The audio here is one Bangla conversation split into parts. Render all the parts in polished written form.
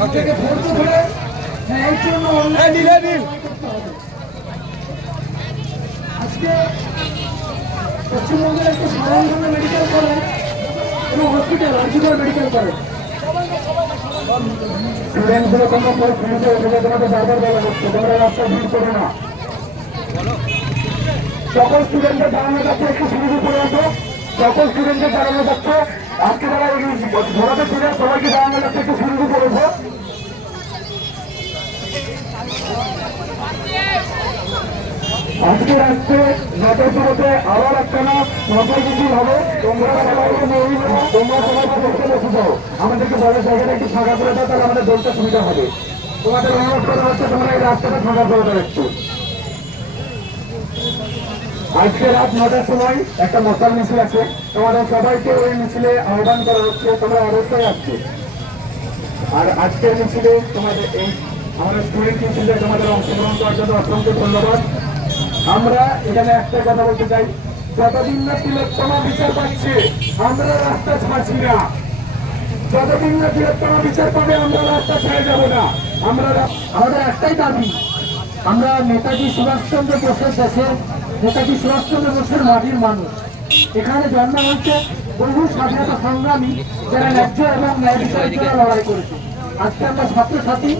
আমাদেরকে ধৈর্য ধরে এই জন্য আজকে পশ্চিমবঙ্গের একটা সাধারণ মেডিকেল কলেজ এবং হসপিটাল আর্জিকর মেডিকেল কলেজ স্টুডেন্টগুলো কোনো তোমাদের বারবার বলা হচ্ছে তোমরা রাস্তায় ভিড় করো না। সকল স্টুডেন্টদের দাঁড়ানো যাচ্ছে একটু সুবিধা করে আসো। সকল স্টুডেন্টদের দাঁড়ানো যাচ্ছে আজকে যারা ঘোরাতে ছিলেন সবাইকে দাঁড়ানো যাচ্ছে একটু সুবিধা করেছো। আজকে রাস্তে নটার শুরুতে আবার একখানা নটার কিছু হবে। তোমরা সবাইকে দেখতে বসে যাও, আমাদেরকে বড় জায়গাটা একটু ফাঁকা করে দাও, তাহলে আমাদের দলটা সুবিধা হবে। তোমাদের অনুরোধ করা হচ্ছে তোমরা এই রাস্তাটা ফাঁকা করে দাও একটু। আজকে রাত 9টার সময় একটা মশাল মিছিল আছে, তোমাদের সবাইকে ওই মিছিলে আহ্বান করা হচ্ছে, তোমরা অবশ্যই আসছো। আর আজকের মিছিলে তোমাদের এই আমাদের স্টুডেন্ট মিছিলে তোমাদের অংশগ্রহণ করার জন্য অসংখ্য ধন্যবাদ। আমরা এখানে একটা কথা বলতে চাই, যতদিন না তিলোত্তমা বিচার পাচ্ছে আমরা রাস্তা ছাড়ছি না। যতদিন না তিলোত্তমা বিচার পাবে আমরা রাস্তা ছেড়ে যাব না। আমাদের একটাই দাবি, আমরা নেতাজি সুভাষচন্দ্র বোসের দেশে, নেতাজি সুভাষচন্দ্র বোসের মাটির মানুষ। এখানে জন্ম হয়েছে বহু স্বাধীনতা সংগ্রামী যারা ন্যায্য এবং ন্যায় বিচারের জন্য লড়াই করেছে। আজকে আমরা ছাত্রছাত্রী,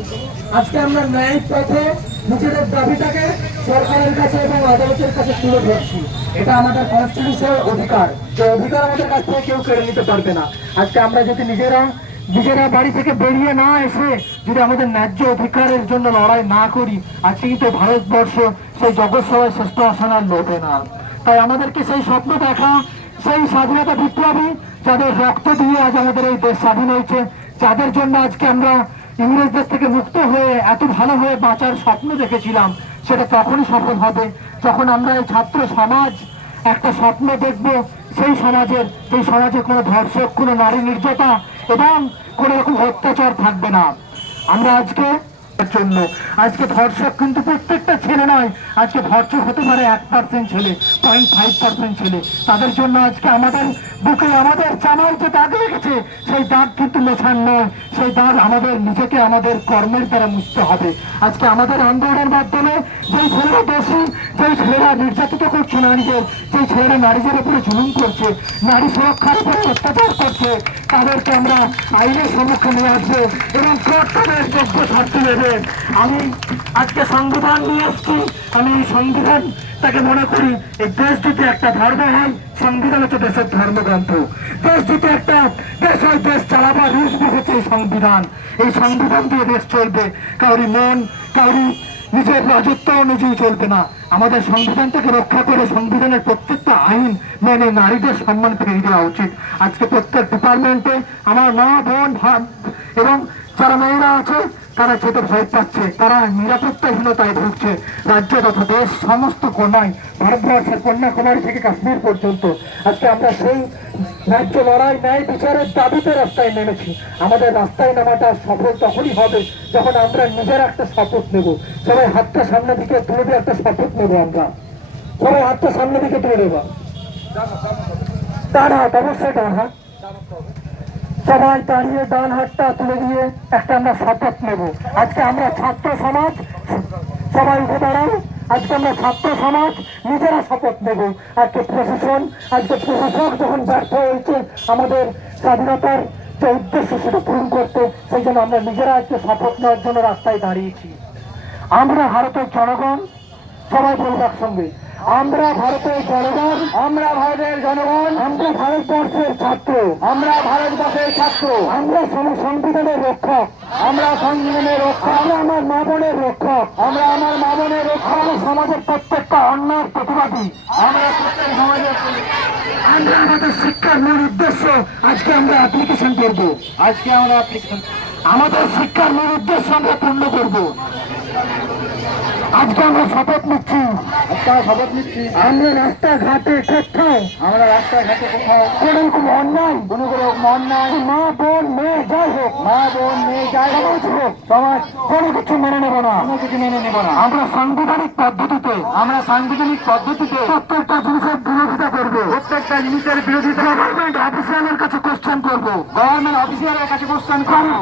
আজকে আমরা ন্যায় পথে নিজেদের দাবিটাকে সরকারের কাছে এবং আদালতের কাছে তুলে ধরছি। এটা আমাদের কনস্টিটিউশনাল অধিকার, যে অধিকার আমাদের কাছ থেকে কেউ কেড়ে নিতে পারবে না। আজকে আমরা যদি নিজেরা বাড়ি থেকে বেরিয়ে না এসে যদি আমাদের ন্যায্য অধিকারের জন্য লড়াই না করি, আজকে কিন্তু ভারতবর্ষ সেই জগৎসভায় শ্রেষ্ঠ আসন আর লোটে না। তাই আমাদেরকে সেই স্বপ্ন দেখা, সেই স্বাধীনতা বিপ্লবী যাদের রক্ত দিয়ে আজ আমাদের এই দেশ স্বাধীন হয়েছে, যাদের জন্য আজকে আমরা ইংরেজদের থেকে মুক্ত হয়ে এত ভালো হয়ে বাঁচার স্বপ্ন দেখেছিলাম, সেটা তখনই সফল হবে যখন আমরা এই ছাত্র সমাজ একটা স্বপ্ন দেখব, সেই সমাজে কোনো ধর্ষক, কোনো নারী নির্যাতন এবং কোন রকম অত্যাচার থাকবে না। আমরা আজকে ধর্ষক কিন্তু প্রত্যেকটা ছেলে নয়, আজকে ধর্ষক হতে পারে 1% ছেলে, 0.5% ছেলে। তাদের জন্য আজকে আমাদের বুকে আমাদের চামার যে দাগ লেগেছে, সেই দাগ কিন্তু মোছার নয়, সেই দাগ আমাদের নিজেকে আমাদের কর্মের দ্বারা মুছতে হবে। আজকে আমাদের আন্দোলনের মাধ্যমে যেই ছেলেরা দোষী, যেই ছেলেরা নির্যাতিত করছে নারীদের, যেই ছেলেরা নারীদের উপরে জুলুম করছে, নারী সুরক্ষার উপরে অত্যাচার করছে, তাদেরকে আমরা আইনের সম্মুখে নিয়ে আসবো এবং তাদের যোগ্য শাস্তি দেবে। আমি আজকে সংবিধান নিয়ে এসছি, আমি এই সংবিধান তাকে মনে করি এই দেশ যদি একটা ধর্ম হয়, সংবিধান হচ্ছে দেশের ধর্মগ্রন্থ। দেশ যদি একটা দেশ হয়, দেশ চালাবার রুশ বসেছে এই সংবিধান। এই সংবিধান দিয়ে দেশ চলবে, কাউরি মন, কাউরি নিজের রাজত্ব অনুযায়ী চলবে না। আমাদের সংবিধানটাকে রক্ষা করে সংবিধানের প্রত্যেকটা আইন মেনে নারীদের সম্মান ফিরিয়ে দেওয়া উচিত। আজকে প্রত্যেক ডিপার্টমেন্টে আমার মা, বোন এবং যারা মেয়েরা আছে তারা যেতে ভয় পাচ্ছে, তারা নিরাপত্তাহীনতায় ভুগছে। রাজ্য তথা দেশ সমস্ত কোনায়, ভারতবর্ষের কন্যাকুমারী থেকে কাশ্মীর পর্যন্ত আজকে আমরা সেই ন্যায্য লড়াই, ন্যায় বিচারের দাবিতে রাস্তায় নেমেছি। আমাদের রাস্তায় নামাটা সফল তখনই হবে যখন আমরা নিজের একটা শপথ নেব। সবাই হাতটা সামনে দিকে তুলে দিয়ে একটা শপথ নেবো। আমরা সবাই হাতটা সামনে দিকে তুলে নেব, ডান হাত, অবশ্যই ডান হাত। সবাই দাঁড়িয়ে ডান হাতটা তুলে দিয়ে একটা আমরা শপথ নেব। আজকে আমরা ছাত্র সমাজ, সবাই উঠে দাঁড়াই। আজকে আমরা ছাত্র সমাজ নিজেরা শপথ নেব। আজকে প্রশাসক যখন ব্যর্থ হয়েছে আমাদের স্বাধীনতার যে উদ্দেশ্য সেটা পূরণ করতে, সেই জন্য আমরা নিজেরা আজকে শপথ নেওয়ার জন্য রাস্তায় দাঁড়িয়েছি। আমরা ভারতের জনগণ, সবাই বলব একসঙ্গে, আমরা ভারতের জনগণ, আমরা ভারতের জনগণ, আমরা ভারতবর্ষের ছাত্র, আমরা ভারতবর্ষের ছাত্র, আমরা সংবিধানের রক্ষক, আমরা সংবিধানের রক্ষক, আমরা আমার মা বোনের রক্ষক, আমরা আমার মা বোনের রক্ষক, আমরা সমাজের প্রত্যেকটা অন্যায় প্রতিবাদী, আমরা প্রত্যেক সমাজের আমরা আমাদের শিক্ষার মূল উদ্দেশ্য আজকে আমরা অ্যাপ্লিকেশন করবো। আমাদের শিক্ষার মূল উদ্দেশ্য আমরা পূর্ণ করবো। আজকে আমরা শপথ নিচ্ছি আমরা রাস্তাঘাটে কোথাও কোনো রকম অন্যায় মা বোন মেয়ে যাই হোক সমাজ কোনো কিছু মেনে নেব না আমরা সাংবিধানিক পদ্ধতিতে প্রত্যেকটা জিনিসের বিরোধিতা গভর্নমেন্ট অফিসিয়ালের কাছে কোশ্চেন করবো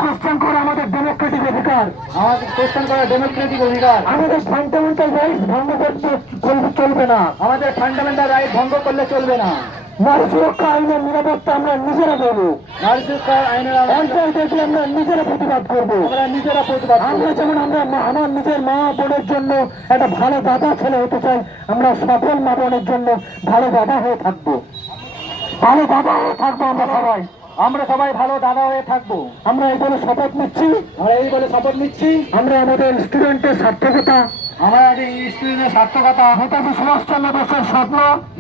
কোশ্চেন করে আমাদের ডেমোক্রেটিক অধিকার আমাদের ফান্ডামেন্টাল রাইটস ভঙ্গ চলবে না নারী সুরক্ষা আইনের নিরাপত্তা আমরা নিজেরা দেবো অন্যায় দেখলে আমরা নিজেরা প্রতিবাদ করবো আমরা যেমন আমার নিজের মা বোনের জন্য একটা ভালো দাদা ছেলে হতে চাই আমরা সকল মা বোনের জন্য ভালো দাদা হয়ে থাকবো আমরা সবাই ভালো দাদা হয়ে থাকবো আমরা এই বলে শপথ নিচ্ছি আমরা আমাদের স্টুডেন্টের সার্থকতা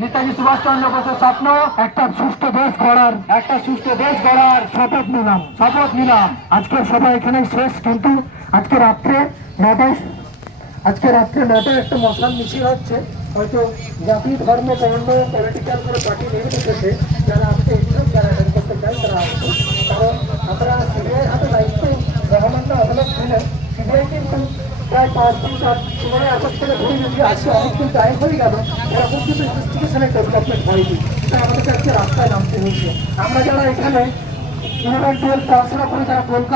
নেতাজি সুভাষচন্দ্র বোসের স্বপ্ন একটা সুস্থ দেশ গড়ার শপথ নিলাম আজকের সভা এখানেই শেষ কিন্তু আজকে রাত্রে 9টায় একটা মশাল মিছিল হচ্ছে হয়তো জাতি ধর্ম বর্ণ পলিটিক্যাল কোনো পার্টি নির্বিশেষে যারা আজকে ইচ্ছুক যারা হেল্প করতে চাই তারা আসছে কারণ আমরা সিবিআই হাতে দায়িত্ব মহামান্য আদালত ছিলেন সিবিআই কিন্তু প্রায় 5 দিন 16 আগস্ট থেকে ধরে যদি আজকে অনেকদিন টাইম হয়ে গেল এরকম কিন্তু ইনভেস্টিগেশনের ডেভেলপমেন্ট হয়নি তাই আমাদেরকে আজকে রাস্তায় নামতে হয়েছে আমরা যারা এখানে 11-12 পড়াশোনা করে যারা কলকাতা